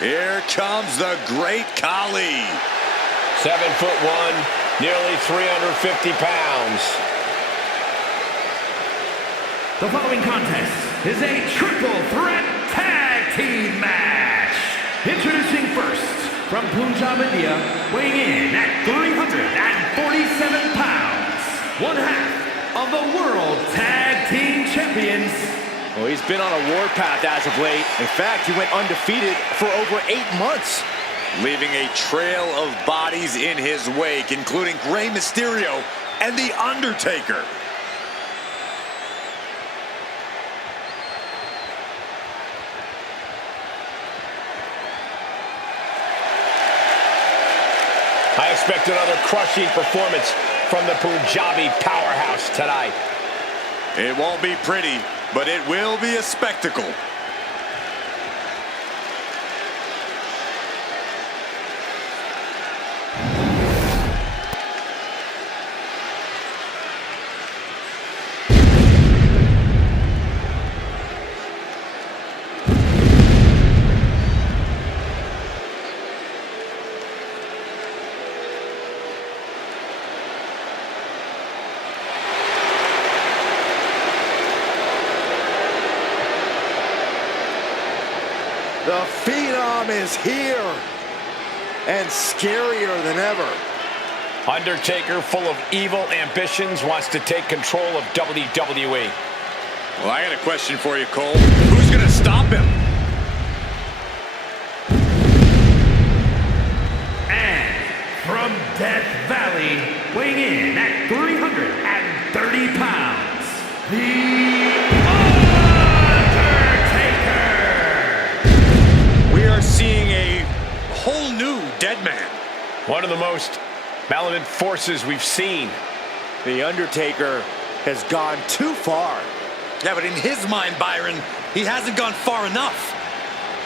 Here comes the Great Khali. 7'1", nearly 350 pounds. The following contest is a triple threat tag team match. Introducing first, from Punjab, India, weighing in at 347 pounds, one half of the World Tag Team Champions. Well, he's been on a warpath as of late. In fact, he went undefeated for over 8 months. Leaving a trail of bodies in his wake, including Rey Mysterio and The Undertaker. I expect another crushing performance from the Punjabi powerhouse tonight. It won't be pretty, but it will be a spectacle. The Phenom is here, and scarier than ever. Undertaker, full of evil ambitions, wants to take control of WWE. Well, I got a question for you, Cole. Who's going to stop him? And from Death Valley, weighing in at 330 pounds, The Undertaker! We are seeing a whole new dead man. One of the most malignant forces we've seen. The Undertaker has gone too far. Yeah, but in his mind, Byron, he hasn't gone far enough.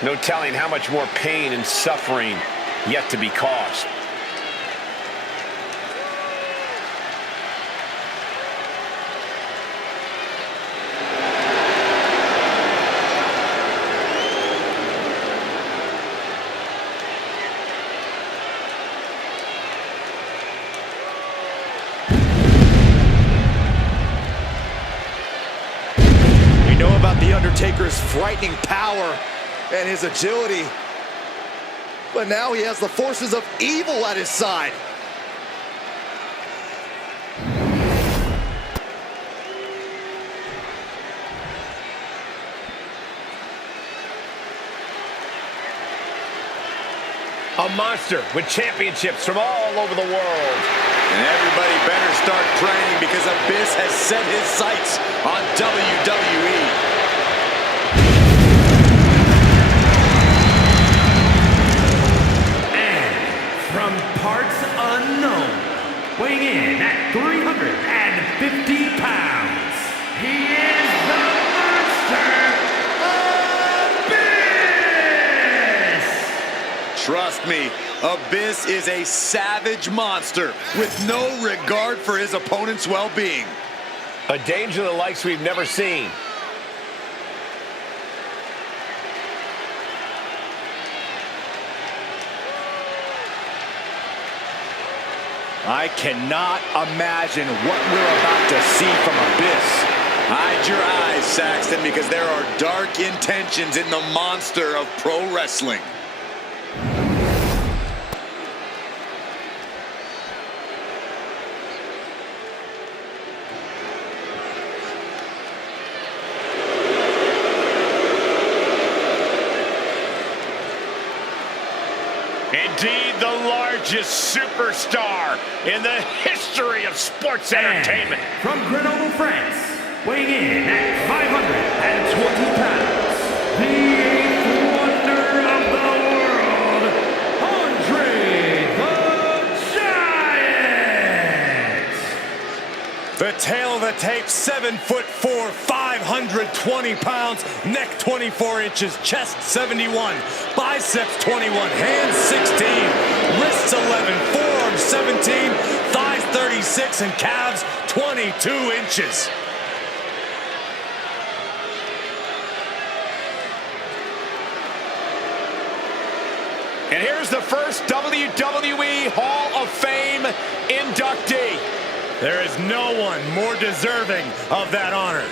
No telling how much more pain and suffering yet to be caused. The Undertaker's frightening power and his agility. But now he has the forces of evil at his side. A monster with championships from all over the world. And everybody better start praying because Abyss has set his sights on WWE. From parts unknown, weighing in at 350 pounds, he is the Monster Abyss! Trust me, Abyss is a savage monster with no regard for his opponent's well-being. A danger the likes we've never seen. I cannot imagine what we're about to see from Abyss. Hide your eyes, Saxton, because there are dark intentions in the monster of pro wrestling. Indeed, the largest superstar in the history of sports entertainment. From Grenoble, France, weighing in at 520 pounds, the eighth wonder of the world, Andre the Giant! The tail of the tape, 7'4", 520 pounds, neck 24 inches, chest 71, biceps 21, hands 16, wrists 11, forearms 17, thighs 36, and calves 22 inches. And here's the first WWE Hall of Fame inductee. There is no one more deserving of that honor.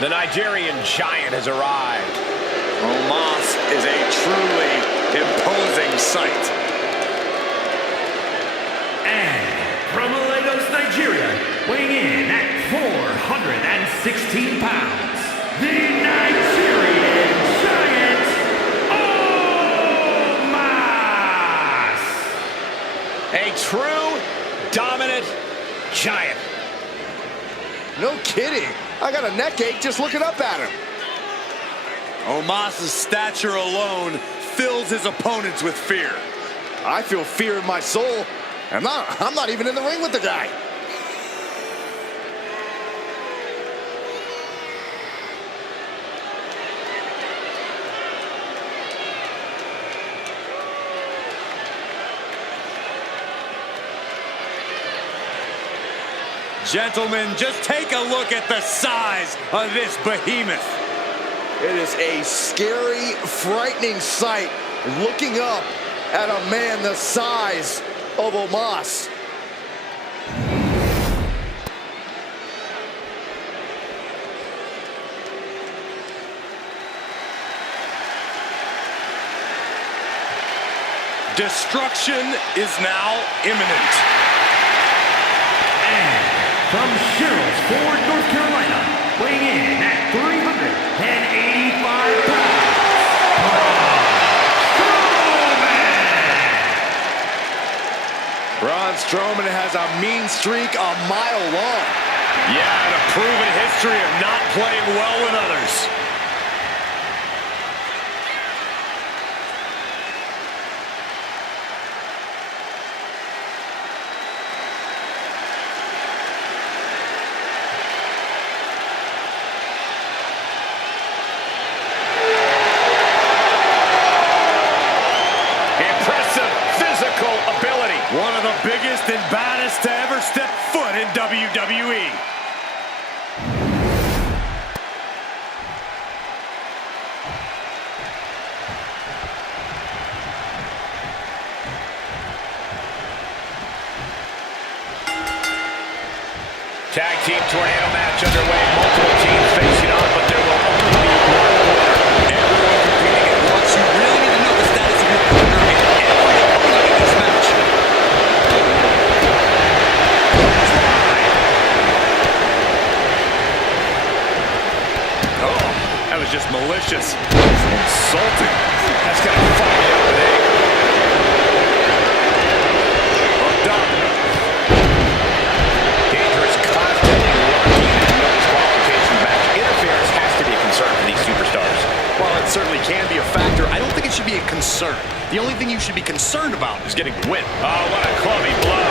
The Nigerian giant has arrived. Omos is a truly imposing sight. And from Lagos, Nigeria, weighing in at 416 pounds, the Nigerian giant, Omos! A true dominant giant. No kidding. I got a neck ache just looking up at him. Omos' stature alone fills his opponents with fear. I feel fear in my soul. I'm not even in the ring with the guy. Gentlemen, just take a look at the size of this behemoth. It is a scary, frightening sight looking up at a man the size of Omos. Destruction is now imminent. And from Sherrills Ford, North Carolina, weighing in at 385 pounds, Braun Strowman has a mean streak a mile long. Yeah, and a proven history of not playing well with others. Impressive physical ability. One of the biggest and baddest to ever step foot in WWE. Tag team tornado match underway. Multiple teams facing off, but there will only be one winner. Everyone competing at once. You really need to know the status of your partner in every opponent in this match. Oh, that was just malicious. Insulting. That's gonna fire you up with anger. Hooked up. Dangerous, constantly working in a no disqualification match. Interference has to be a concern for these superstars. While it certainly can be a factor, I don't think it should be a concern. The only thing you should be concerned about is getting the win. Oh, what a clubby blow.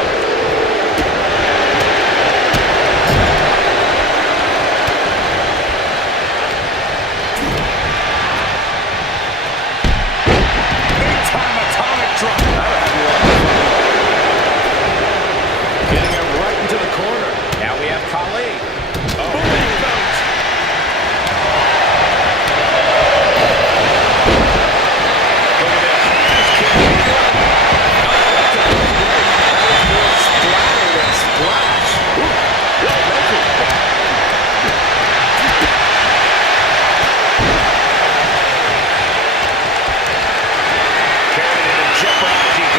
Big-time atomic drop. Getting him right into the corner. Now we have Khali. Oh, big boot. Look at this. This kid. Oh, that's a big break. That was more splatter than splash. Ooh, well measured. Carried into jeopardizing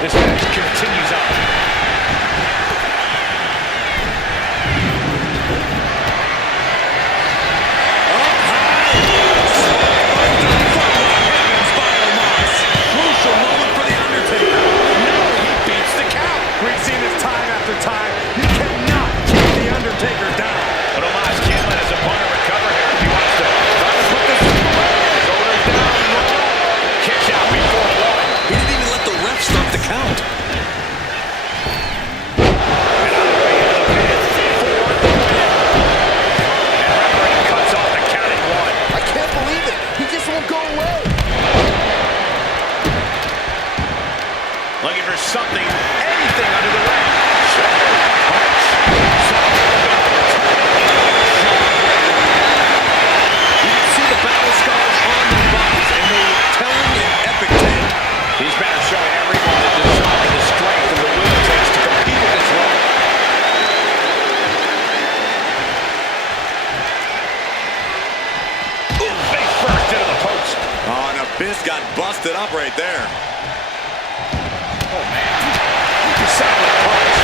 This match continues on. We've seen this time after time. You cannot keep The Undertaker down. But Omos can't let his opponent recover here if he wants to try to put this away. Shoulders down, roll. Kick out before one. He didn't even let the ref start the count. And on the way into the pin for the win. And referee cuts off the counting one. I can't believe it. He just won't go away. Looking for something, anything under the ring. Shoulder punch. You can see the battle scars on their bodies, and they were telling an epic tale. These men are showing everyone the desire, the strength, and the will it takes to compete at this level. Ooh, face first into the post. Oh, and Abyss got busted up right there. Oh, man. Solid punch.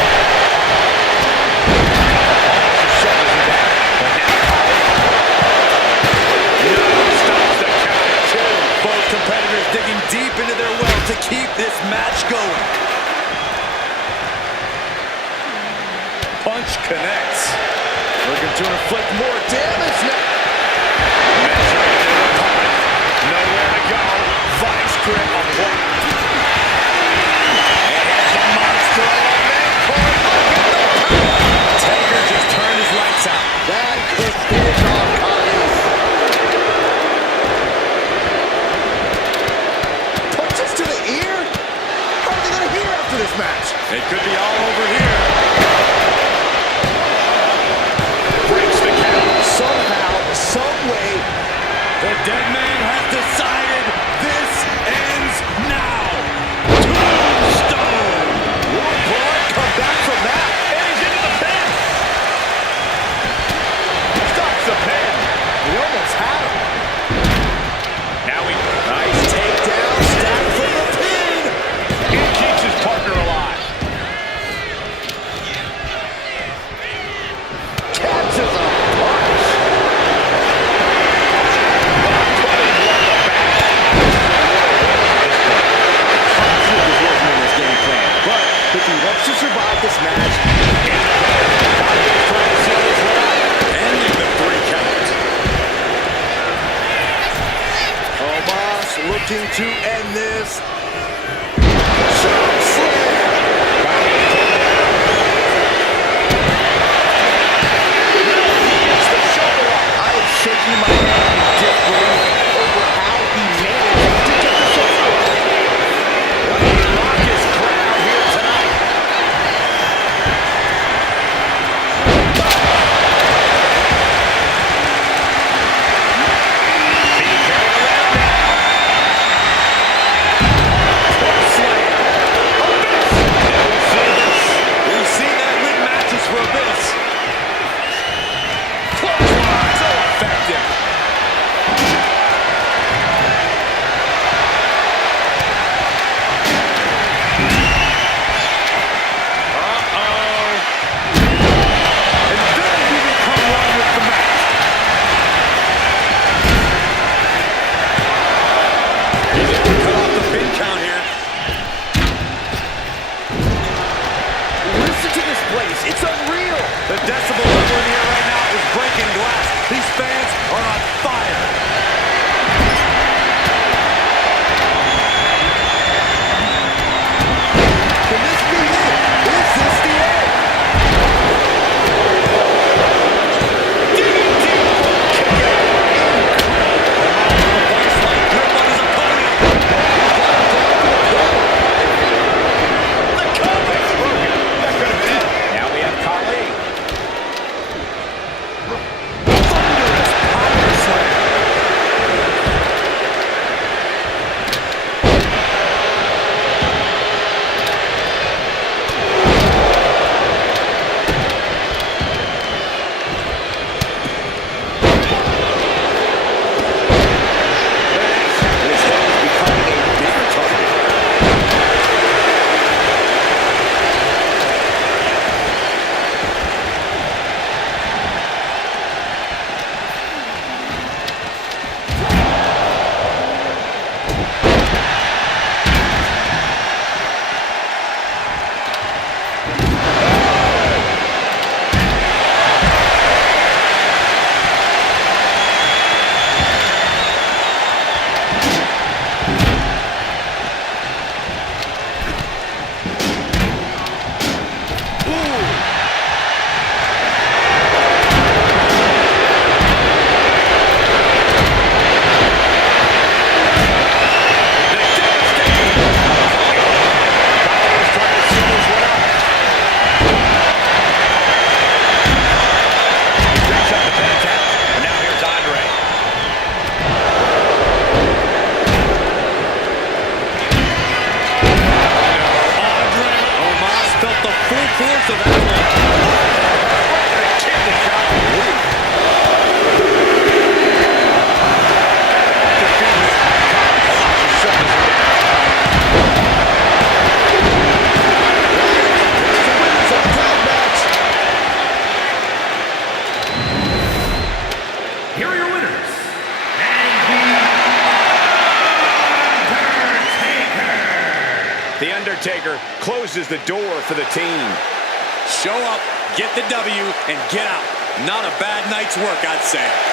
Almost the shoulders are down. But now no, stops the count at two. Both competitors digging deep into their well to keep this match going. Punch connects. Looking to inflict more damage now. Measuring their opponent. Nowhere to go. Vice grip applied. Taker just turned his lights out. That could finish off Kali's. Punches to the ear? How are they going to hear after this match? It could be all over here. Breaks the count. Somehow, some way, The dead man has decided this ends now. Tombstone. will Braun come back from that? And he's into the pin. Stops the pin. He almost had him. Now he Nice takedown, stack from the pin. keeps his partner alive. Catches a punch. If he wants to survive this match, Ending the 3 count. Omos looking to end this. Choke slam. I am shaking my head in disbelief over how he managed to get the show. What a raucous crowd here tonight. Be careful there now. Foot slam. Abyss. And we've seen this. We've seen that win matches for Abyss. Clothesline. So effective. And then we become one with the match. He's able to cut off the pin count here. Listen to this place. It's unreal. The decibel level in here right now is breaking glass. These fans are on fire. Can this be it? Is this the end? Vice-like grip on his opponent. The comeback's broken. That could have been it. Now we have Khali. Thunderous power slam. Undertaker closes the door for the team. Show up, get the W, and get out. Not a bad night's work, I'd say.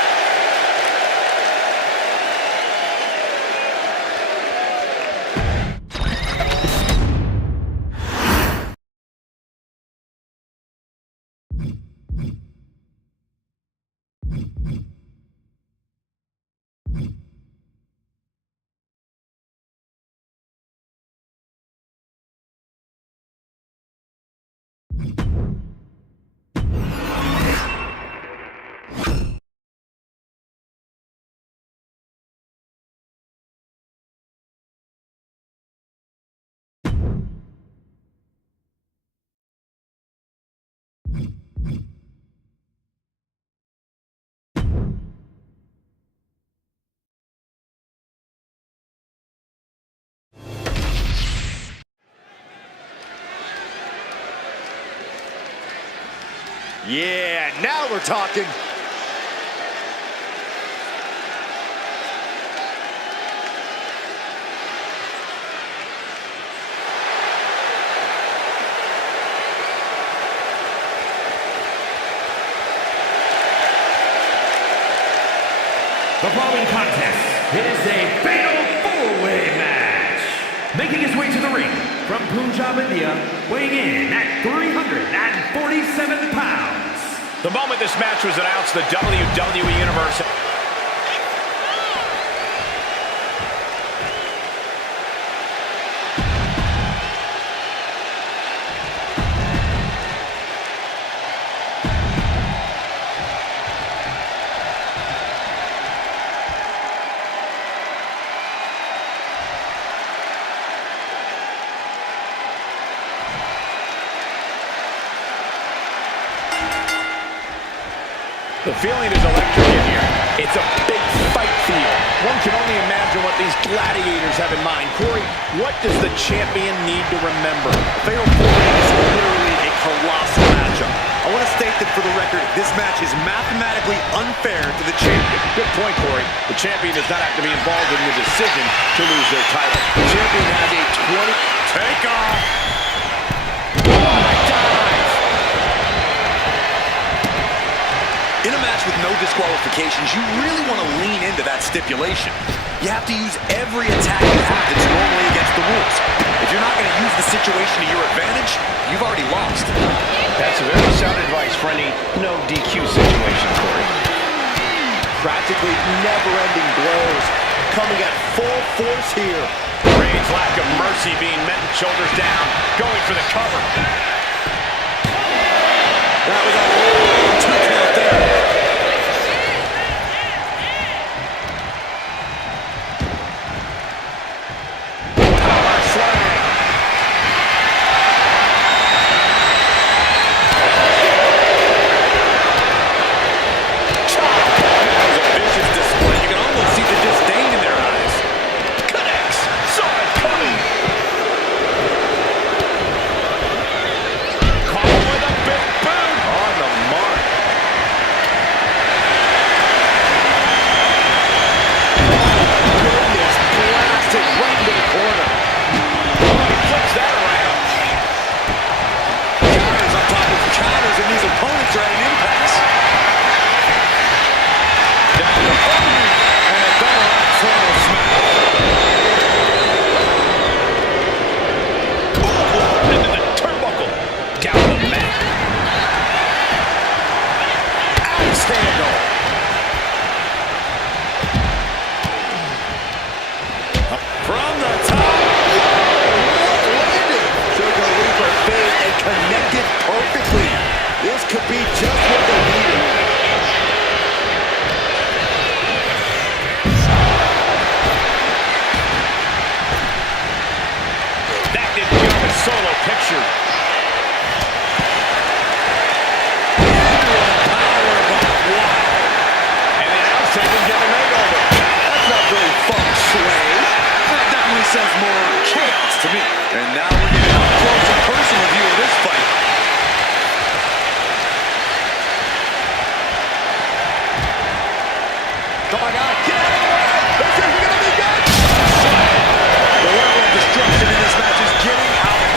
Yeah, now we're talking. The following contest is a fatal four-way match. Making his way to the ring from Punjab, India, weighing in at 347 pounds. The moment this match was announced, the WWE Universe... The feeling is electric in here. It's a big fight field. One can only imagine what these gladiators have in mind. Corey, what does the champion need to remember? Fatal 4-Way is literally a colossal matchup. I want to state that for the record, this match is mathematically unfair to the champion. Good point, Corey. The champion does not have to be involved in the decision to lose their title. The champion has a 20... Take off! In a match with no disqualifications, you really want to lean into that stipulation. You have to use every attack you have that's normally against the rules. If you're not going to use the situation to your advantage, you've already lost. That's very sound advice for any no DQ situation, Corey. Practically never-ending blows coming at full force here. Reigns' lack of mercy being met, shoulders down, going for the cover. That was a long 2 count there. Connected perfectly. This could be just what they needed. That didn't go in solo picture. And the announcer didn't get a makeover. That's not really feng shui. That definitely says more chaos to me. And now we're getting up close and personal view of this fight. Oh my God, get out of the way! This isn't gonna be good! The level of destruction in this match is getting out of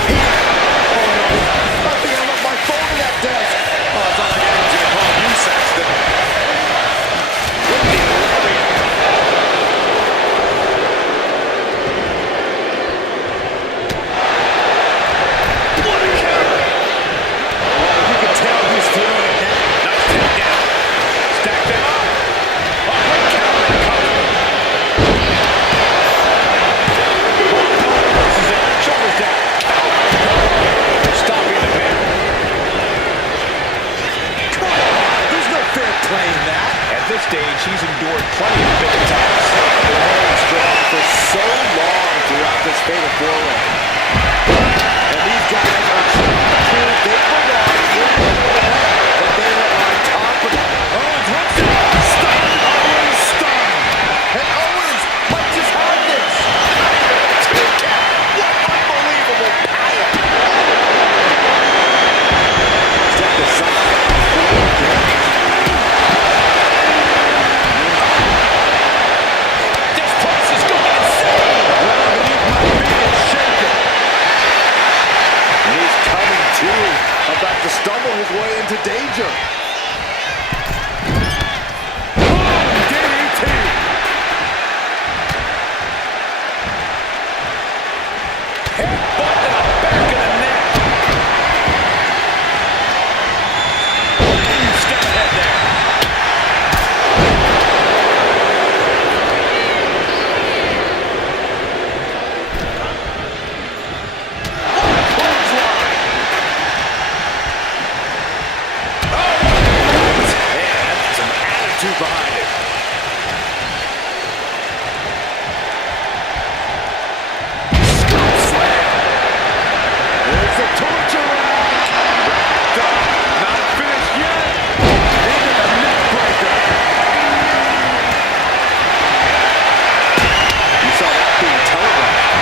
fatal four-way. And these guys are trying to prove they belong in the match, but they are on top of it. Owens wants it. Stunned. Owens stunned. And Owens might just have this. Two count. What unbelievable power. Step aside. This place is going insane. Well, he might be shaken. And he's coming to, about to stumble his way into danger. DDT. Headbutt to the back of the neck. Step ahead there. Some attitude behind it. Scoop slam. There's the torture rack. Wrapped up. Not finished yet. Into the neck breaker. You saw that being telegraphed.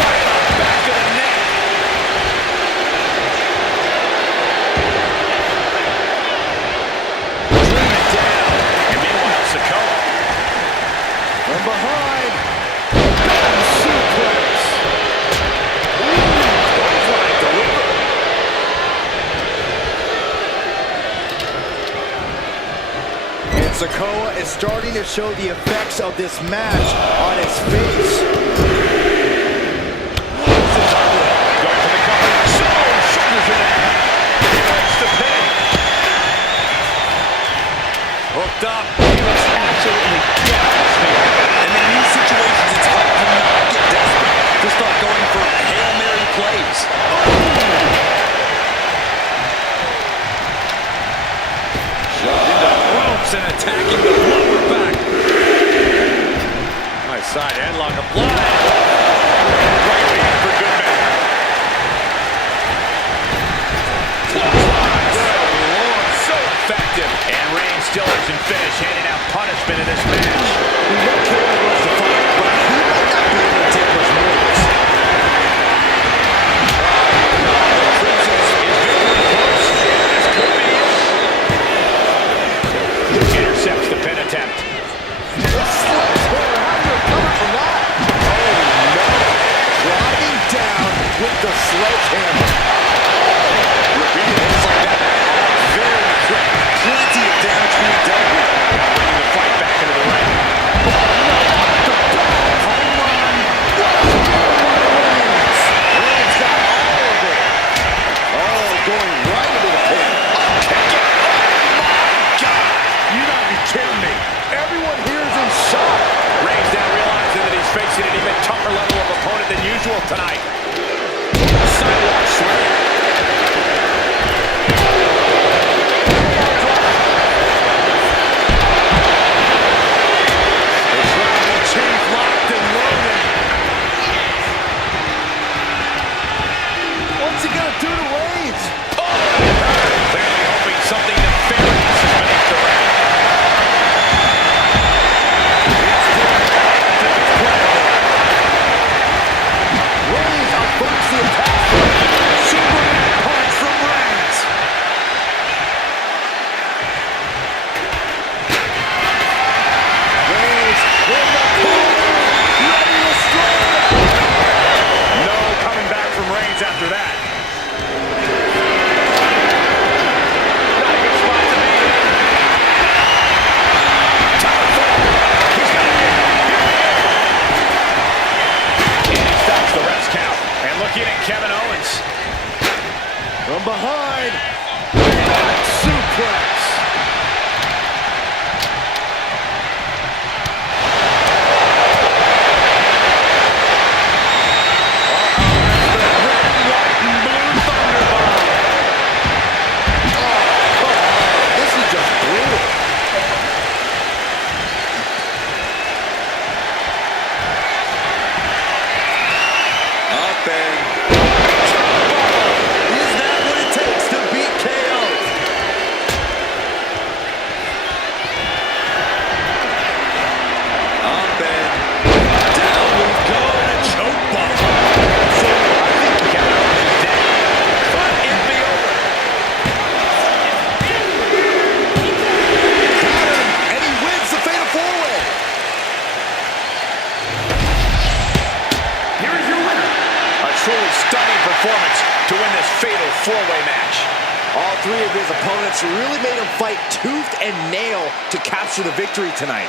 Right on the back of the neck. Dream it down. And meanwhile, Sikoa. From behind. Gun suplex. Clothesline delivered. And Sikoa is starting to show the effects of this match on his face. Going for the cover. Shoulders in it. That's the pin. Hooked up. He looks absolutely devastated. And in these situations, it's hard to not get desperate. To start going for Hail Mary plays. Shoved into the ropes and attacking the lower back. Nice side headlock applied. Right hand for good measure. Clothesline. Good Lord, so effective. And Reigns still isn't finished, handing out punishment in this match. We know Karen wants to fight, but he might not be able to take those moves. Is victory close? This could be it. Intercepts the pin attempt. How do you recover from that? Oh, no. Driving down with the sledgehammer. Repeating hits like that are very quick. Plenty of damage being dealt with. Bringing the fight back into the ring. Home run. Reigns got all of it. Oh, going right into the pin. You gotta be kidding me. Everyone here is in shock. Reigns now realizing that he's facing an even tougher level of opponent than usual tonight. Sidewalk slam. The tribal chief locked and loaded. What's he gonna do to Reigns? Clearly hoping something nefarious is beneath the ring. Reigns averts the attack. Super of his opponents really made him fight tooth and nail to capture the victory tonight.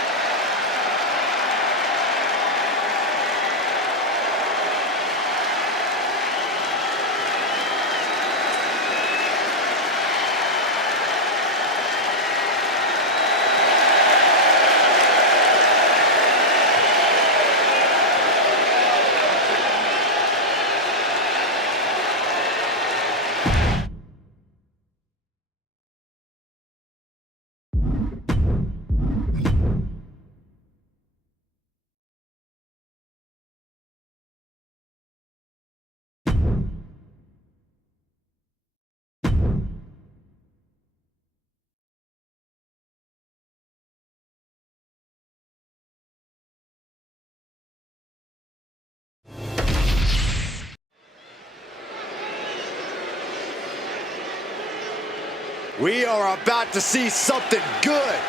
We are about to see something good.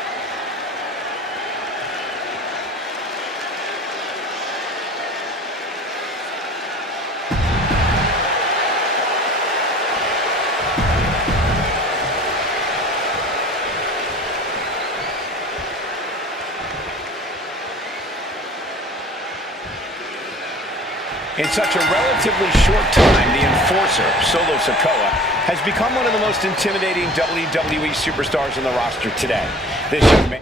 In such a relatively short time, the enforcer, Solo Sikoa, has become one of the most intimidating WWE superstars on the roster today. This young man...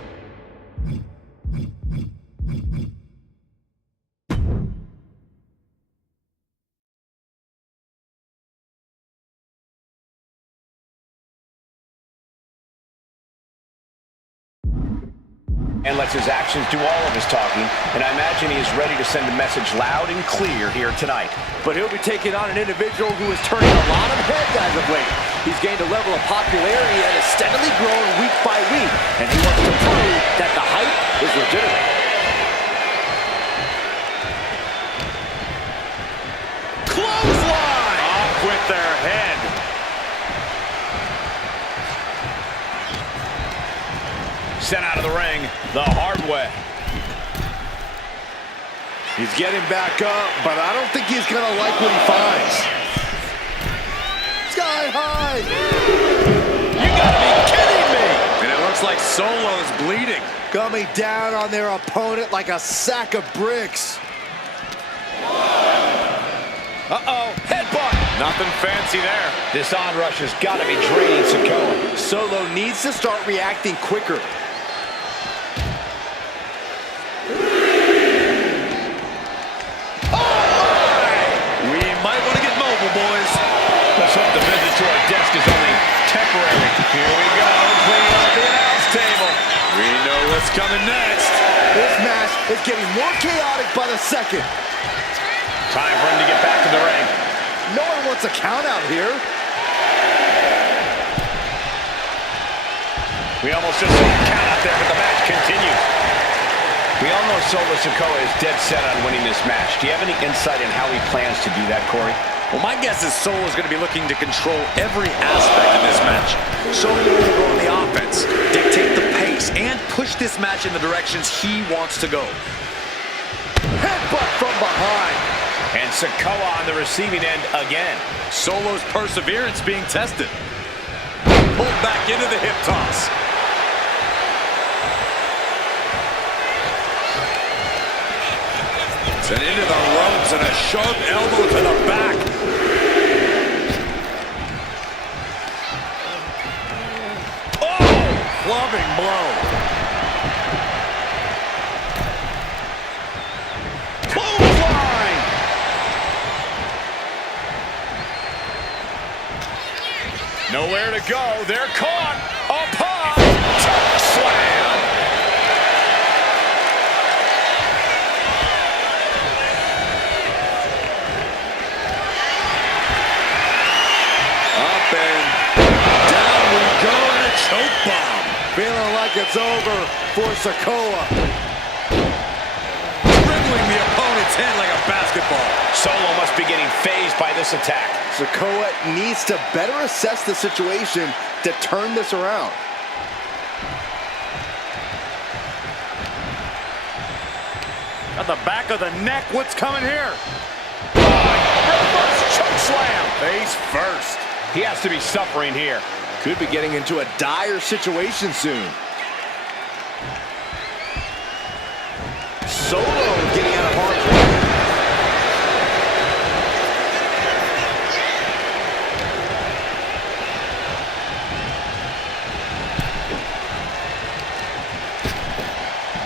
and lets his actions do all of his talking, and I imagine he is ready to send a message loud and clear here tonight. But he'll be taking on an individual who is turning a lot of heads as of late. He's gained a level of popularity that is steadily growing week by week, and he wants to prove that the hype is legitimate. Clothesline! Off with their head. Sent out of the ring the hard way. He's getting back up, but I don't think he's gonna like what he finds. Sky high! You gotta be kidding me! And it looks like Solo's bleeding. Coming down on their opponent like a sack of bricks. Uh-oh, headbutt! Nothing fancy there. This onrush has got to be draining Sikoa. Solo needs to start reacting quicker. Boys. Let's hope the visit to our desk is only temporary. Here we go, clean up the announce table. We know what's coming next. This match is getting more chaotic by the second. Time for him to get back to the ring. No one wants a count out here. We almost just saw a count out there, but the match continues. We all know Solo Sikoa is dead set on winning this match. Do you have any insight in how he plans to do that, Corey? Well, my guess is Solo's going to be looking to control every aspect of this match. Solo will go on the offense, dictate the pace, and push this match in the directions he wants to go. Headbutt from behind. And Sikoa on the receiving end again. Solo's perseverance being tested. Pulled back into the hip toss. And into the ropes and a sharp elbow to the back. Oh, clubbing blow. Clothesline! Nowhere to go. They're caught upon choke slam. Choke bomb. Feeling like it's over for Sikoa. Dribbling the opponent's head like a basketball. Solo must be getting phased by this attack. Sikoa needs to better assess the situation to turn this around. At the back of the neck, what's coming here? Reverse choke slam. Face first. He has to be suffering here. Could be getting into a dire situation soon. Solo getting out of harm's way.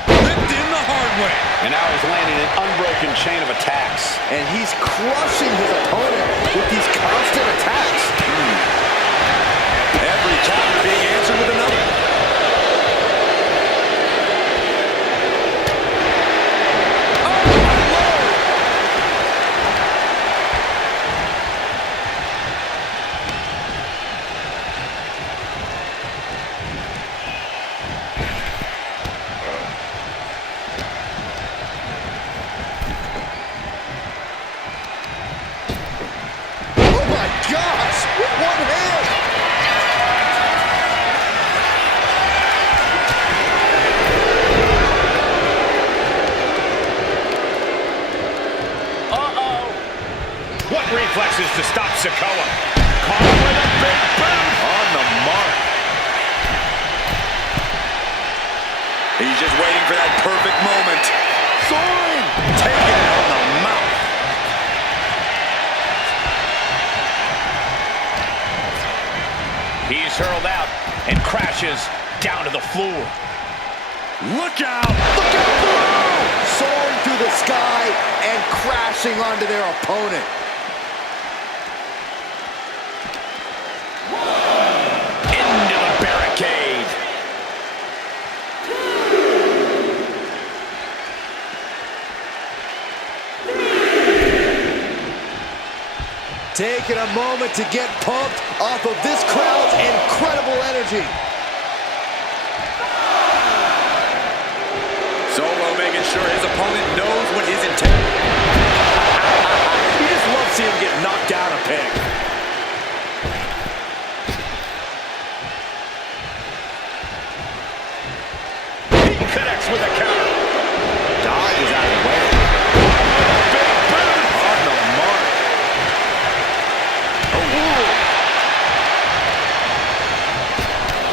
Ripped in the hard way. And now he's landing an unbroken chain of attacks. And he's crushing his opponent with these constant attacks. Every counter being answered with another. Oh my gosh! With one hand! What reflexes to stop Sikoa? Caught him with a big boot. On the mark. He's just waiting for that perfect moment. Soaring! Taking it on the mouth. He's hurled out and crashes down to the floor. Look out! Look out below! Soaring through the sky and crashing onto their opponent. Into the barricade. Taking a moment to get pumped off of this crowd's incredible energy. Solo making sure his opponent knows what his intent. You just love seeing him get knocked down a peg. He connects with a counter. Dodges out of the way. Big boot. On the mark.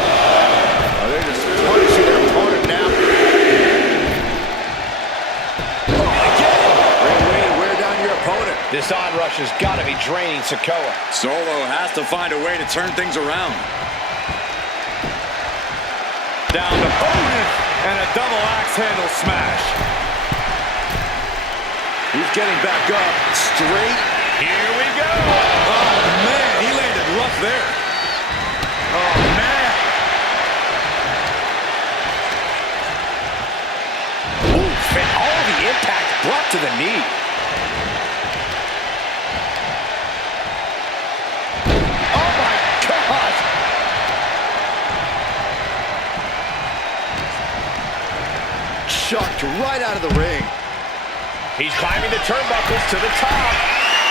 Oh, they're just punishing their opponent now. Oh, again! Great way to wear down your opponent. This onrush has got to be draining Sikoa. Solo has to find a way to turn things around. Down to Bowden and a double axe handle smash. He's getting back up. Straight. Here we go. Oh, man, he landed rough there. Oh, man. Oof, and all the impact brought to the knee. Oh, my God! Chucked right out of the ring. He's climbing the turnbuckles to the top.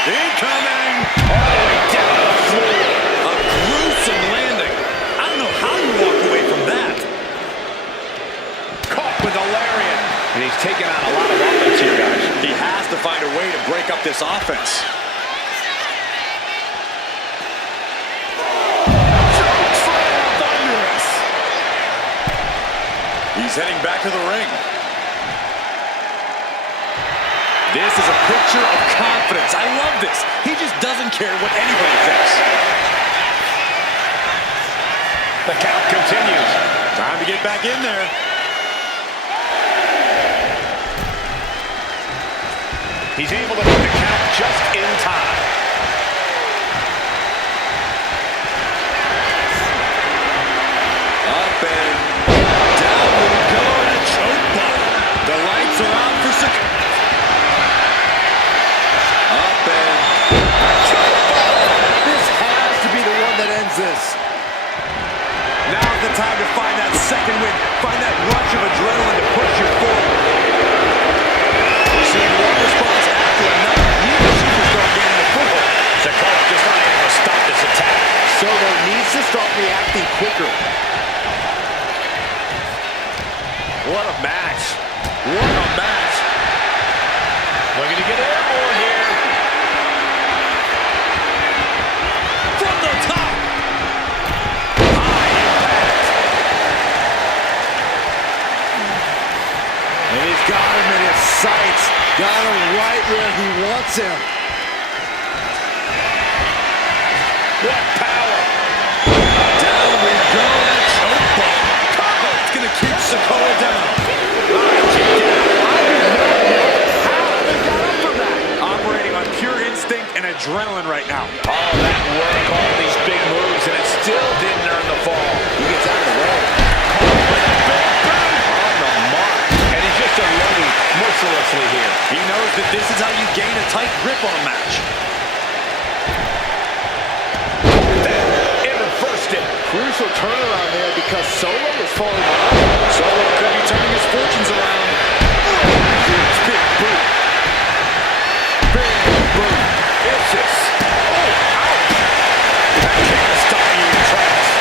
Incoming! All the way down to the floor. A gruesome landing. I don't know how you walk away from that. Caught with a lariat. And he's taking on a lot of offense here, guys. He has to find a way to break up this offense. Thunderous. He's heading back to the ring. This is a picture of confidence. I love this. He just doesn't care what anybody thinks. The count continues. Time to get back in there. He's able to make the count just in time. Up and down we go in a choke block. The lights are out for Sikoa. Up and This has to be the one that ends this. now's the time to find that second win. Find that rush of adrenaline to push you forward. We're seeing one response after another. Neither superstar gaining the foothold. Sikoa just not able to stop this attack. Solo needs to start reacting quicker. What a match. What a match. Looking to get airborne here. From the top. And he's got him in his sights. Got him right where he wants him. What power! Down we go. Choke bomb. It's going to keep Sikoa down. Operating on pure instinct and adrenaline right now. All that work, all these big moves, and it still didn't earn the fall. He gets out of the way. On the mark. And he's just unloading mercilessly here. He knows that this is how you gain a tight grip on a match. And reversed it. Crucial turnaround there because Solo was falling behind. Solo could be turning his fortunes around. Huge big boot. Big boot. Vicious. Oh, ouch. That can't stop you in tracks.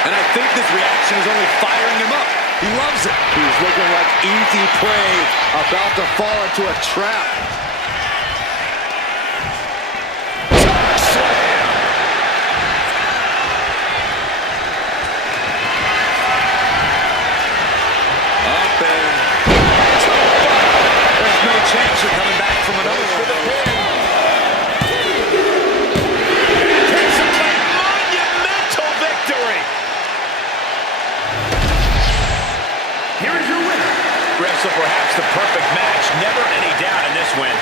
And I think this reaction is only firing him up. He loves it. He's looking like easy prey, about to fall into a trap. Up and... There's no chance you're coming back from another one. It's a monumental victory. Here is your winner. Wrestle perhaps the perfect match. Never any doubt in this win.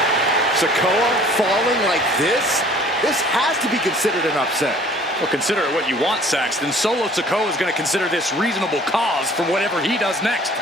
Sikoa falling like this? This has to be considered an upset. Well, consider it what you want, Saxton. Solo Sikoa is going to consider this reasonable cause for whatever he does next.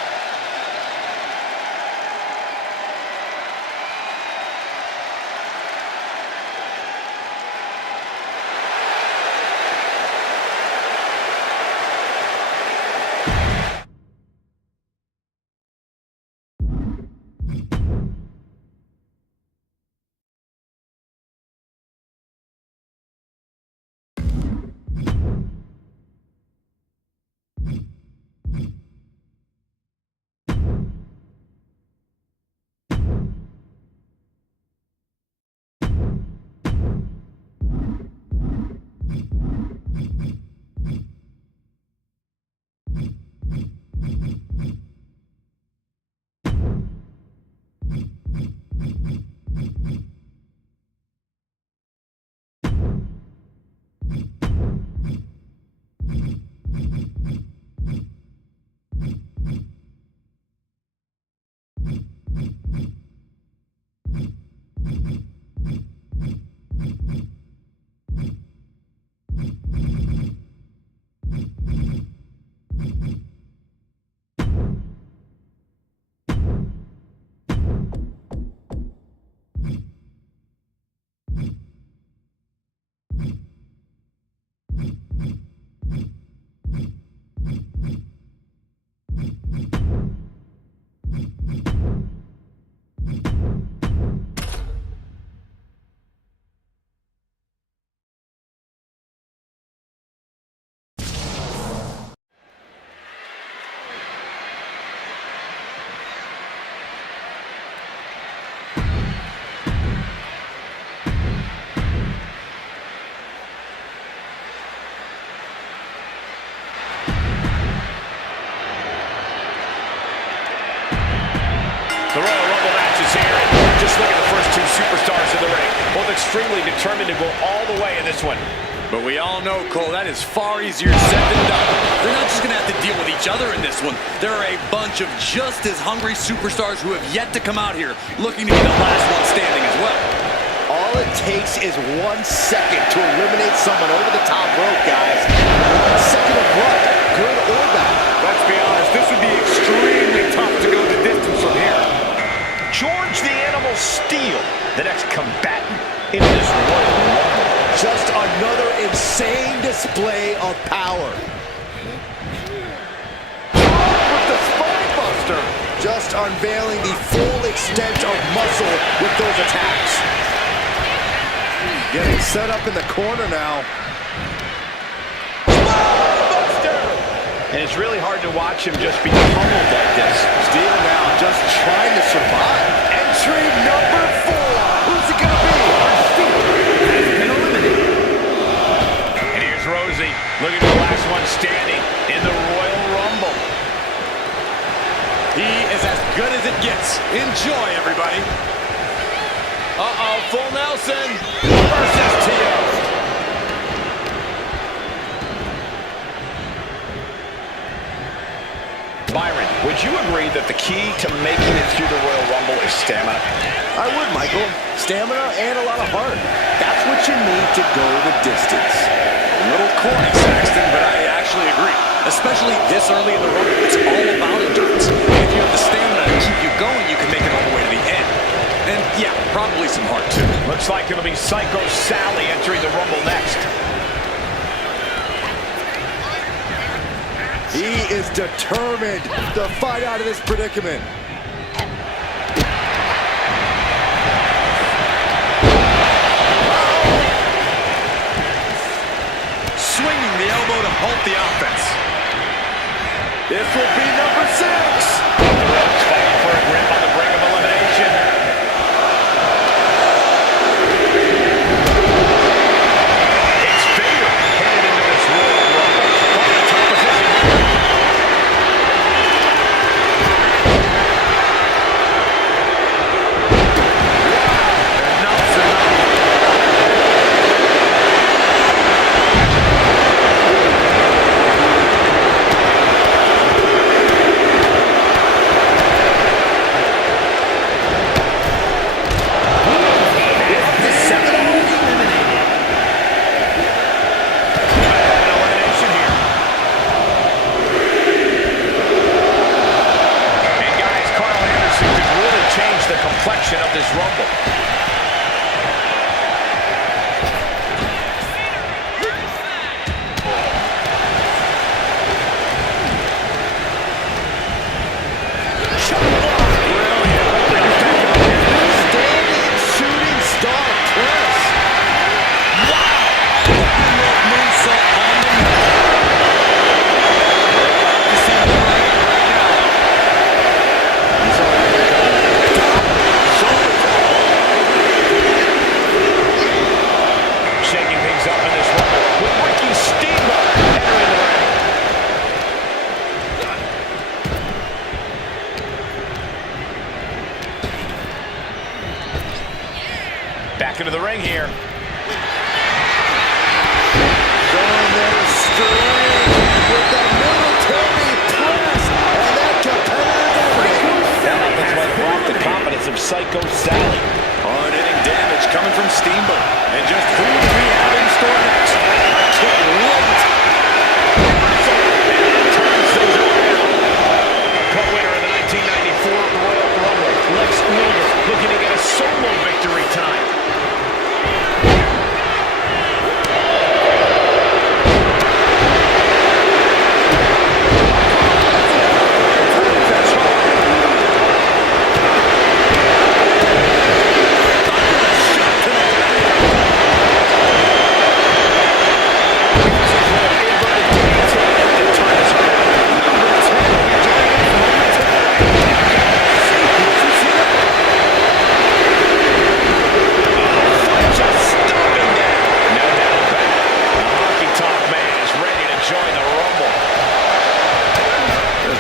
The Royal Rumble match is here. Just look at the first two superstars in the ring. Both extremely determined to go all the way in this one. But we all know, Cole, that is far easier said than done. They're not just going to have to deal with each other in this one. There are a bunch of just as hungry superstars who have yet to come out here looking to be the last one standing as well. All it takes is 1 second to eliminate someone over the top rope, guys. 1 second of luck, good or bad. Let's be honest, this would be extremely tough to go the distance from here. George the Animal Steel, the next combatant in this Royal Rumble. Just another insane display of power. With the spine buster. Just unveiling the full extent of muscle with those attacks. Getting set up in the corner now. And it's really hard to watch him just be pummeled like this. Steel now just trying to survive. Entry number 4. Who's it going to be? Steel has been eliminated. Enjoy, everybody. Uh-oh, full Nelson versus Tio. Byron, would you agree that the key to making it through the Royal Rumble is stamina? I would, Michael. Stamina and a lot of heart. That's what you need to go the distance. A little corny, Saxton, but I actually agree. Especially this early in the run, it's all about endurance. If you have the stamina to keep you going, you can make it all the way to the end. And yeah, probably some heart too. Looks like it'll be Psycho Sally entering the Rumble next. He is determined to fight out of this predicament. Swinging the elbow to halt the offense. This will be number 6. The Rogues fighting for a grip on the brink of elimination. It's Vader headed into this Royal Rumble. From the top position. The complexion of this Rumble. Back into the ring here. Showing their strength with the military press and that competitive. That's what brought the confidence of Psycho Sally. Hard-hitting damage coming from Steamboat. And just who do we have in store next? I can't wait. Turns things around. Co-winner of the 1994 Royal Rumble, Lex Luger, looking to get a solo victory tonight.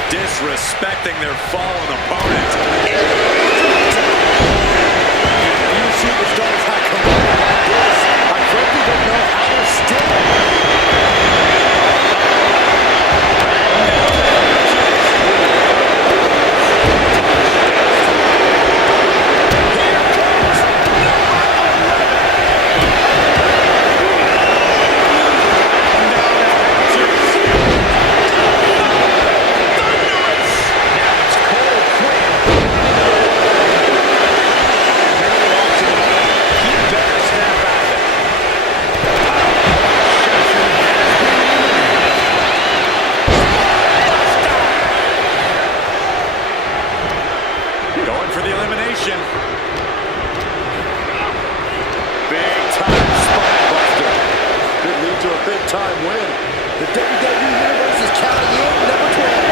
Disrespecting their fallen opponent. Few superstars have combined like this. I frankly don't know how they're still. Big-time win. The WWE Universe is counting in number 12.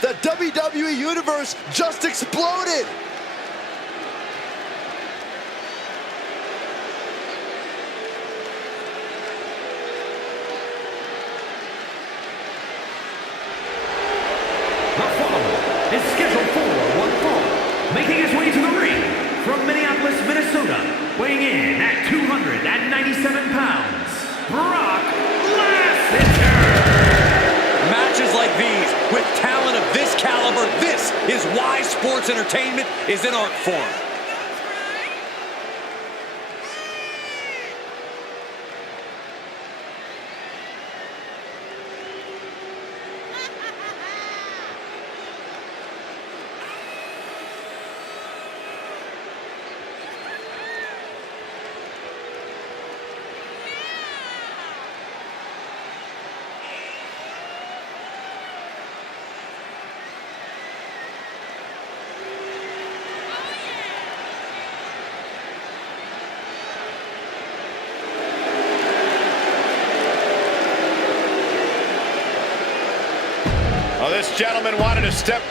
The WWE Universe just exploded! The following is scheduled for one fall, making his way to the ring from Minneapolis, Minnesota, weighing in at 297 pounds, Brock Lesnar! Matches like these, with talent of this caliber, this is why sports entertainment is an art form. Well, this gentleman wanted to step.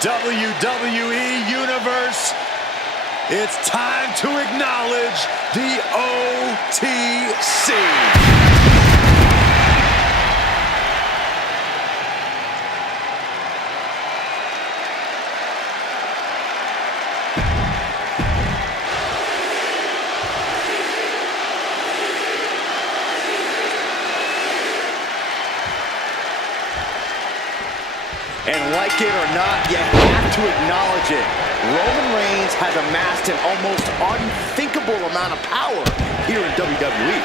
WWE Universe, it's time to acknowledge the OTC. And like it or not, you have to acknowledge it. Roman Reigns has amassed an almost unthinkable amount of power here in WWE.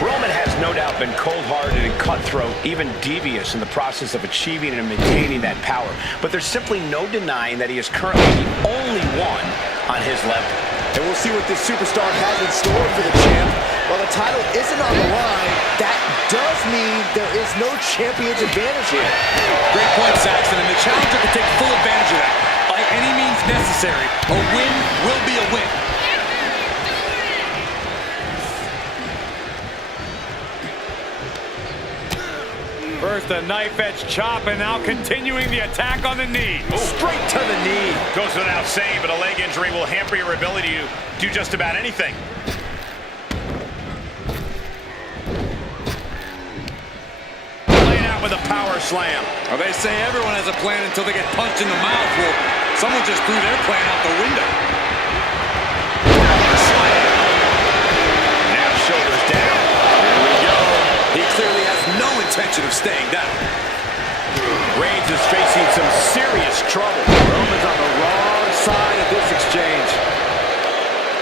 Roman has no doubt been cold-hearted and cutthroat, even devious in the process of achieving and maintaining that power. But there's simply no denying that he is currently the only one on his level. And we'll see what this superstar has in store for the champ. While the title isn't on the line, that does mean there is no champion's advantage here. Great point, Saxton, and the challenger can take full advantage of that. By any means necessary, a win will be a win. First a knife-edge chop, and now continuing the attack on the knee. Straight to the knee. Goes without saying, but a leg injury will hamper your ability to do just about anything. Laying out with a power slam. Well, they say everyone has a plan until they get punched in the mouth. Well, someone just threw their plan out the window. Now shoulders down. Here we go. intention of staying down. Reigns is facing some serious trouble. Roman's on the wrong side of this exchange.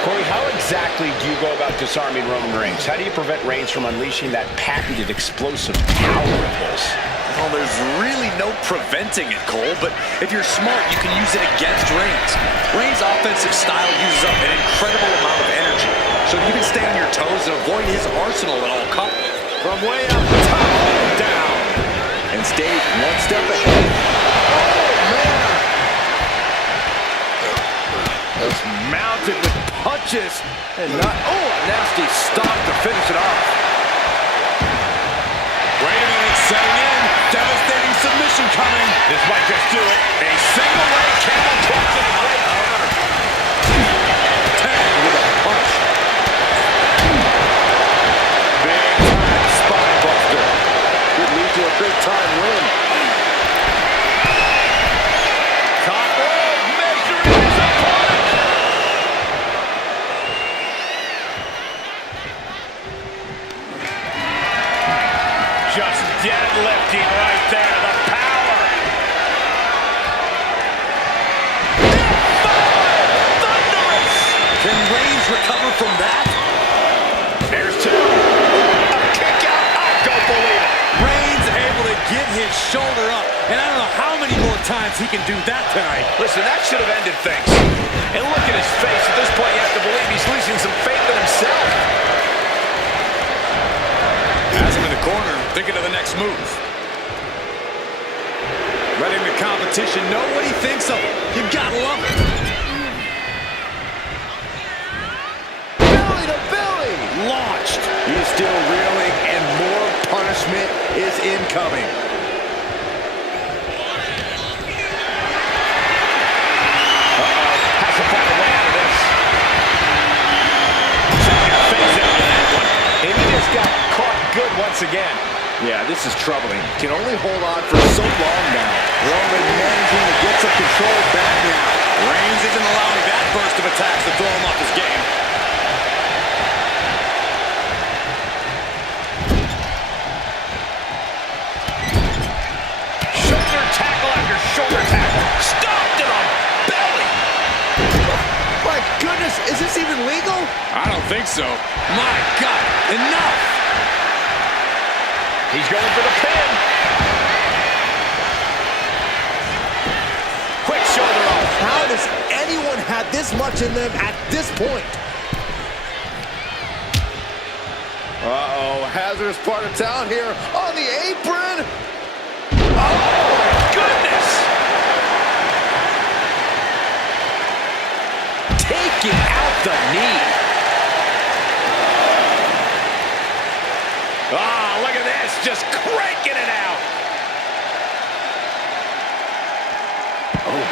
Corey, how exactly do you go about disarming Roman Reigns? How do you prevent Reigns from unleashing that patented explosive power of his? Well, there's really no preventing it, Cole, but if you're smart, you can use it against Reigns. Reigns' offensive style uses up an incredible amount of energy, so you can stay on your toes and avoid his arsenal at all costs. From way up top, down. And stays one step ahead. Oh, man! Just mounted with punches. And not, oh, a nasty stop to finish it off. Wait a minute, setting in. Devastating submission coming. This might just do it. A single leg camel clutch and a great counter. Tag with a punch. Big time spine buster. Could lead to a big time win. Top rope, measuring his opponent. Just deadlifting right there. The power. Thunderous. Can Reigns recover from that? There's two. A kick out. I don't believe it. Reigns able to get his shoulder up, and I don't know how many more times he can do that tonight. Listen, that should have ended things. And look at his face. At this point, you have to believe he's losing some faith in himself. Has him in the corner, thinking of the next move. Letting the competition know what he thinks of him. You gotta love it. Belly to belly! Launched. He's still reeling, and more punishment is incoming. Has to find a way out of this. Second face into that one. And he just got caught good once again. Yeah, this is troubling. Can only hold on for so long now. Roman managing to get some control back now. Reigns isn't allowing that burst of attacks to throw him off his game. Shoulder tackle after shoulder tackle. Stopped in the belly. My goodness, is this even legal? I don't think so. My God, enough! He's going for the pin. Quick shoulder off. How does anyone have this much in them at this point? Uh-oh, hazardous part of town here on the apron. Oh, goodness. Taking out the knee. Ah, look at this, just cranking it out. Oh,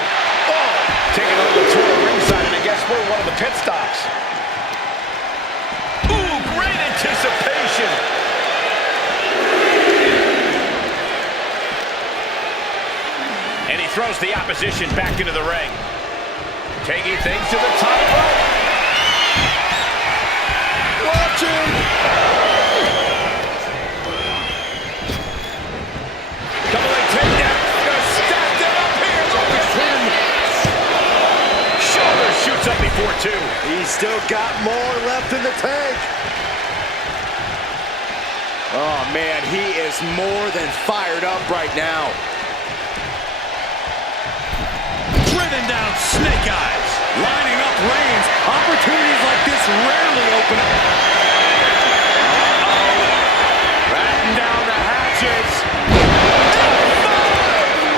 taking a little tour of ringside, and I guess we're one of the pit stops. Ooh, great anticipation. And he throws the opposition back into the ring. Taking things to the top rope. Watch him. Double leg takedown. Gonna stack them up here. Look at him. Shoulder shoots up before two. He's still got more left in the tank. Oh, man, he is more than fired up right now. Driven down Snake Eyes. Lining up Reigns. Opportunities like this rarely open up. Batten down the hatches.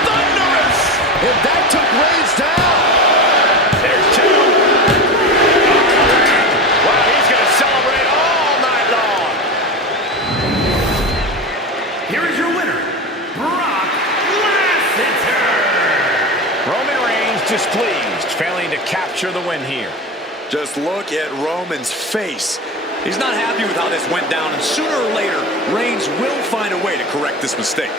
Thunderous! And that took Reigns down. There's two. Wow, he's going to celebrate all night long. Here is your winner, Brock Lesnar. Roman Reigns displeased, failing to capture the win here. Just look at Roman's face. He's not happy with how this went down, and sooner or later, Reigns will find a way to correct this mistake.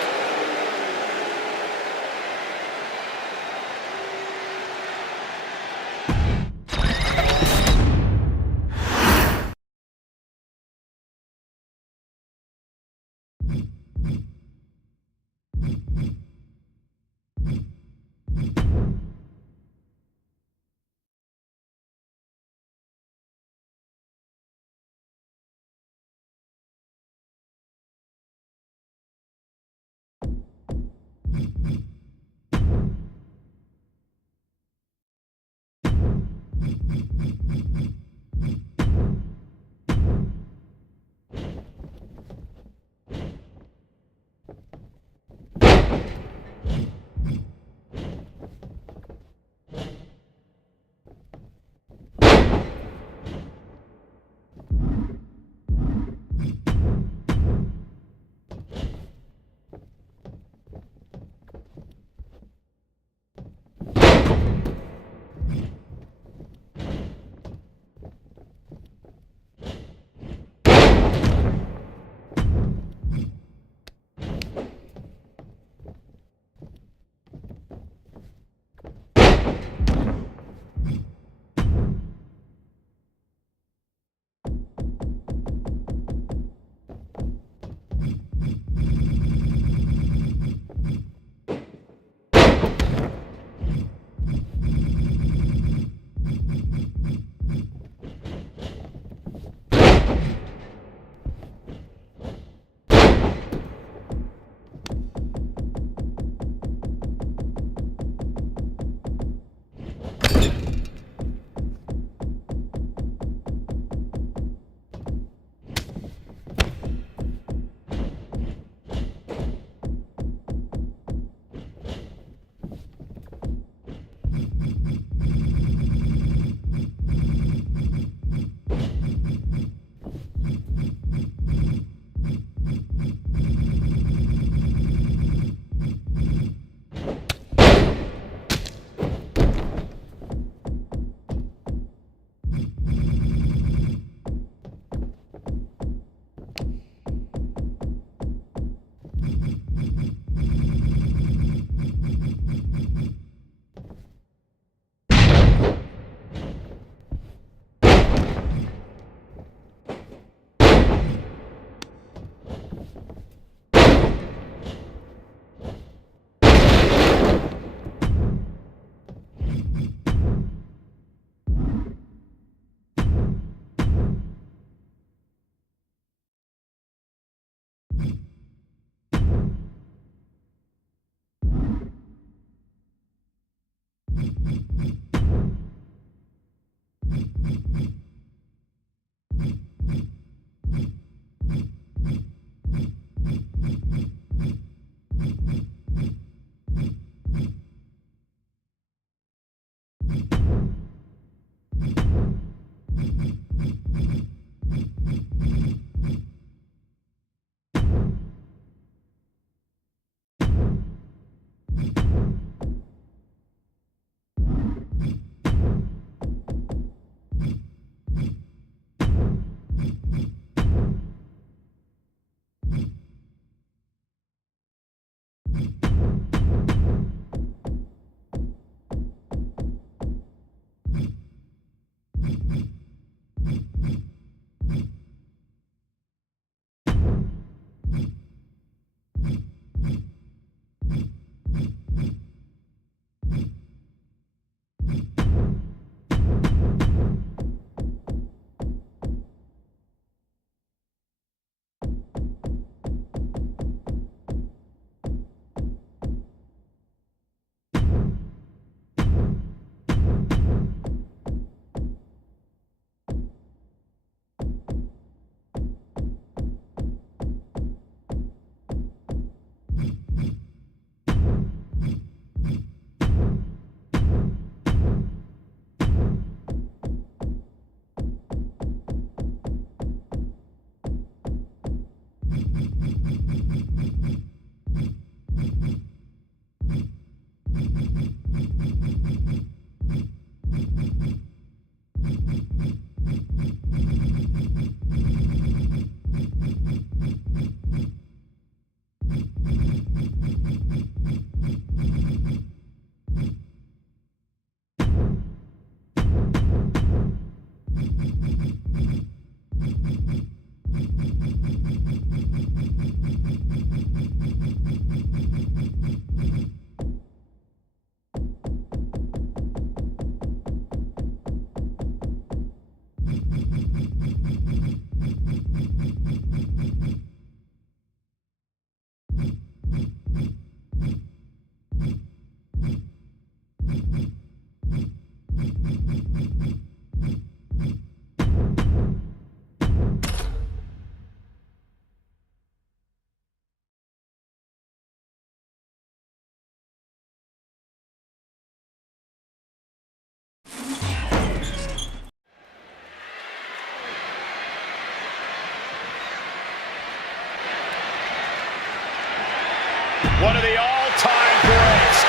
One of the all-time greats.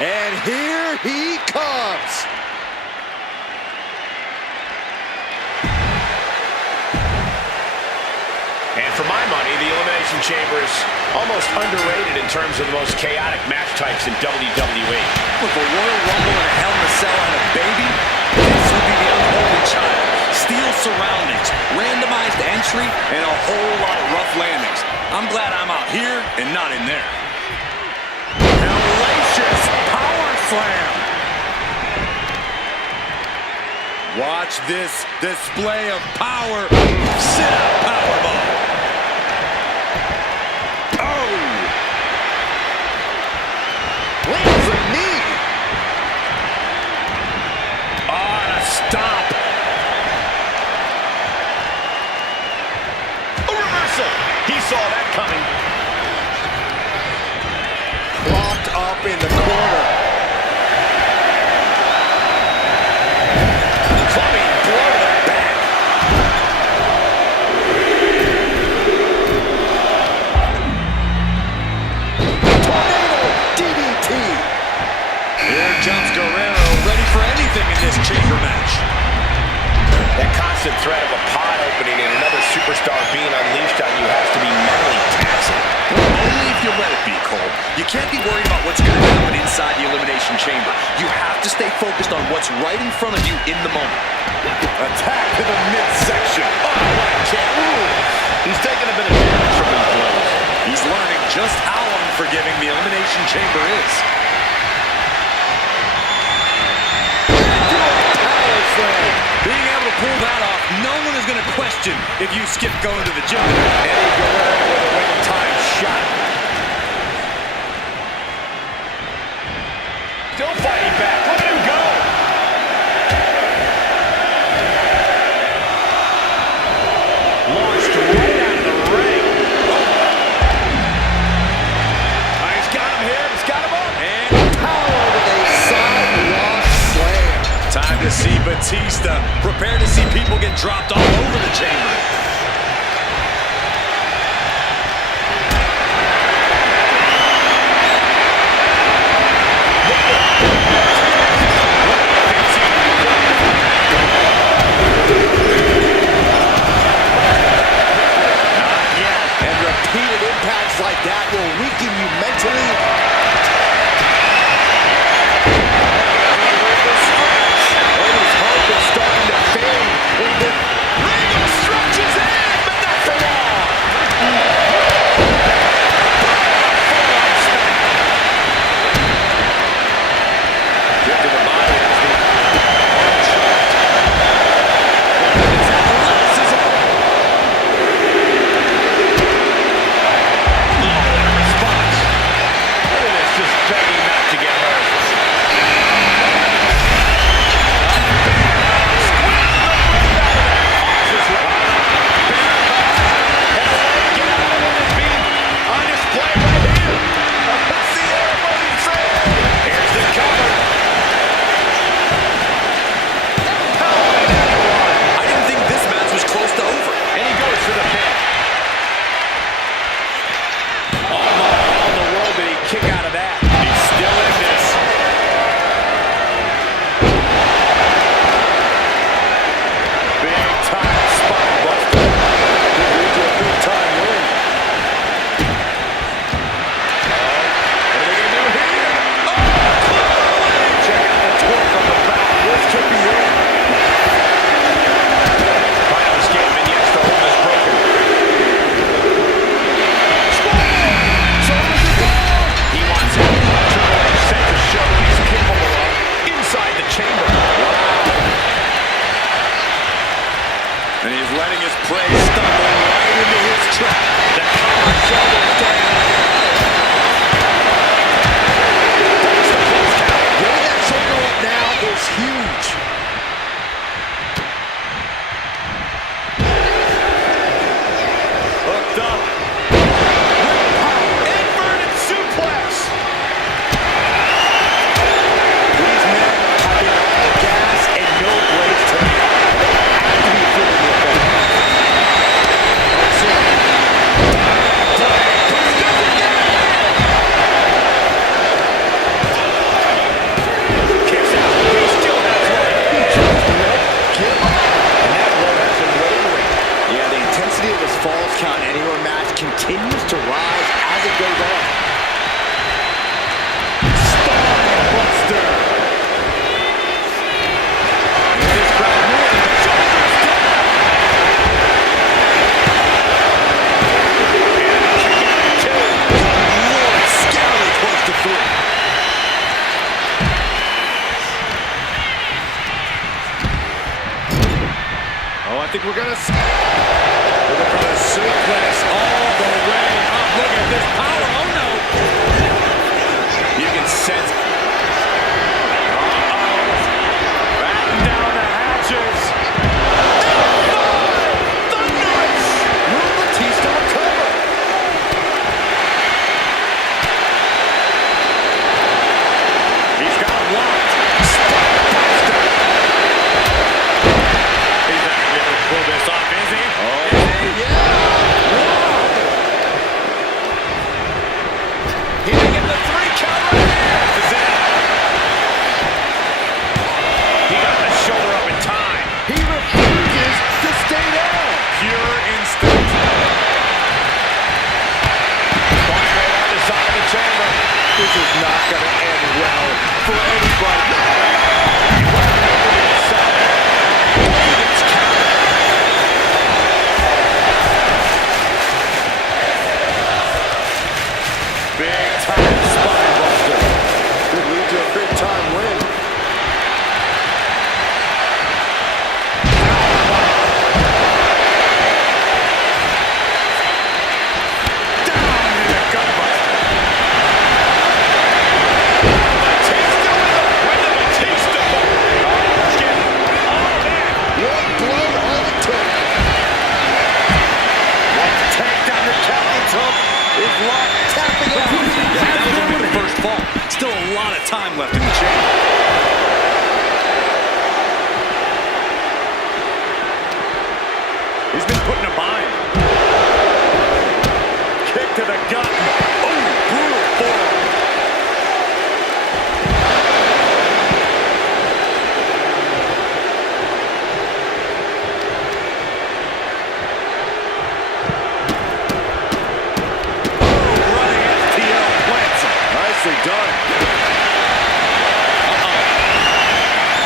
And here he comes. And for my money, the Elimination Chamber is almost underrated in terms of the most chaotic match types in WWE. With a Royal Rumble and a Hell in a Cell and a baby, this would be the unholy child. Steel surroundings, randomized entry, and a whole lot of rough landings. I'm glad I'm out here and not in there. Hellacious power slam. Watch this display of power. Sit-out powerbomb. Oh! Lands a knee. Oh, and a stomp. A reversal. He saw that coming. Propped up in the corner. Clubbing blow to the back. Tornado DDT. Here jumps Guerrero, ready for anything in this chamber match. That constant threat of a pod opening and another superstar being unleashed on you has to be mentally taxing. Only if you let it be, Cole. You can't be worried about what's going to happen inside the Elimination Chamber. You have to stay focused on what's right in front of you in the moment. Attack to the midsection. Oh, what a kick. He's taking a bit of damage from these blows. He's learning just how unforgiving the Elimination Chamber is. Being able to pull that off, no one is going to question if you skip going to the gym. Eddie Guerrero with a one-time shot. Still fighting back. Look at him go. Launched right out of the ring. He's got him here. He's got him up. And Power with a sidewalk slam. time to see Batista. Prepare to see people get dropped all over the chamber. Repeated impacts like that will weaken you mentally. Eddie's hope is starting to fade. Regal stretches in, but not for long. Kick to the body as the arm chopped. It's athleticism. Just begging not to get hurt. Here's the cover. I didn't think this match was close to over. And he goes for the pin. Oh, no, how in the world did he kick out of that? He's still in this. Big time spine buster. Could lead to a big time win. What are they going to do here? Check out the torque on the back. This could be it. Final escape vignettes to hold is broken. He wants it. Triple H set to show what he's capable of inside the chamber. And he's letting his prey stumble right into his trap. The cover shoulders down. That's the huge. Hooked up. Inverted suplex. These men have been all gas and no brakes tonight. They have to be feeling the effect. Kicks out. He still has life. He just won't give up. And that blow has him wavering. Yeah, the intensity of this Falls Count Anywhere match continues to rise as it goes on. Buster. And this crowd moving. Shoulders down. And a kick out at 2. Lord, scarily close to 3. Oh, I think we're going to suplex all the way up. Look at this power. Oh, no. You can sense. Uh-oh. Batten down the hatches. Thunderous. Will Batista recover? He's got him locked. Spinebuster. He's not going to be able to pull this off, is he? Oh, hitting in the 3 count. This is it. He got the shoulder up in time. He refuses to stay down. Pure instinct. Point right out the side of the chamber. This is not going to end well for anybody. Running over to the side. He gets counted. Big time spinebuster. Could lead to a big time win. Down in the gutbuster. Batista with the Batista ball. Oh, man. One blow, all it took. What the takedown to Captain's hook is locked, tapping out. Yeah, that was only the first fall. Still a lot of time left in the chain. He's been put in a bind. Kick to the gut. Oh, brutal forearm. Running FTL plants him. Nicely done.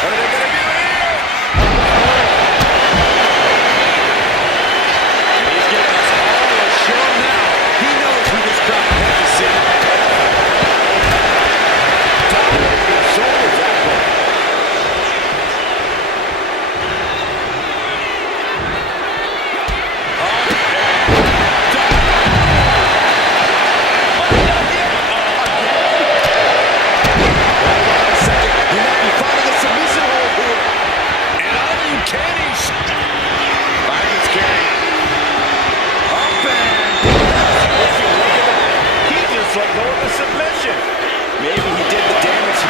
What are they going to do here? And he's giving us all a show now. He knows who this crowd wants to see. Dominating shoulder tackle. He might be finding a submission hold here. And uncanny. Biden's carry. Up and. Would you look at that? He just let go of the submission. Maybe he did the damage.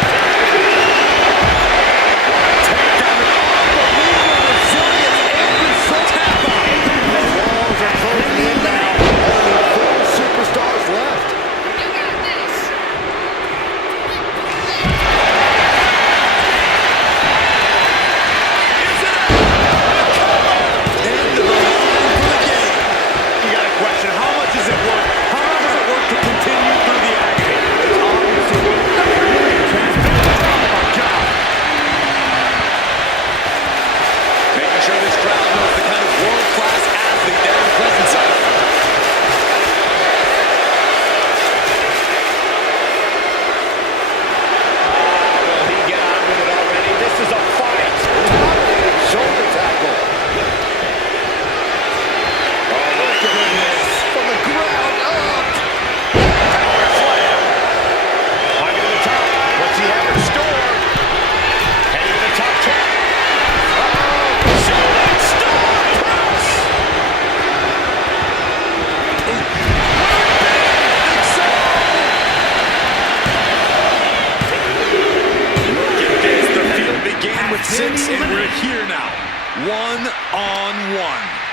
Takedown. Unbelievable resilience and result. Tap out. The walls are closing in now. Only 4 superstars left. End of the line for the game. You got a question. How much is it worth? How long does it worth to continue through the agony? It's obviously worth Oh, my God. Making sure this crowd knows the kind of world-class athlete they're in presence of. Will he get on with it already? This is a fight. Dominating shoulder tackle. Oh, my goodness. From the ground up. Power slam. Climbing to the top. What's he have in store? Heading to the top. 6, and we're here now. One-on-one.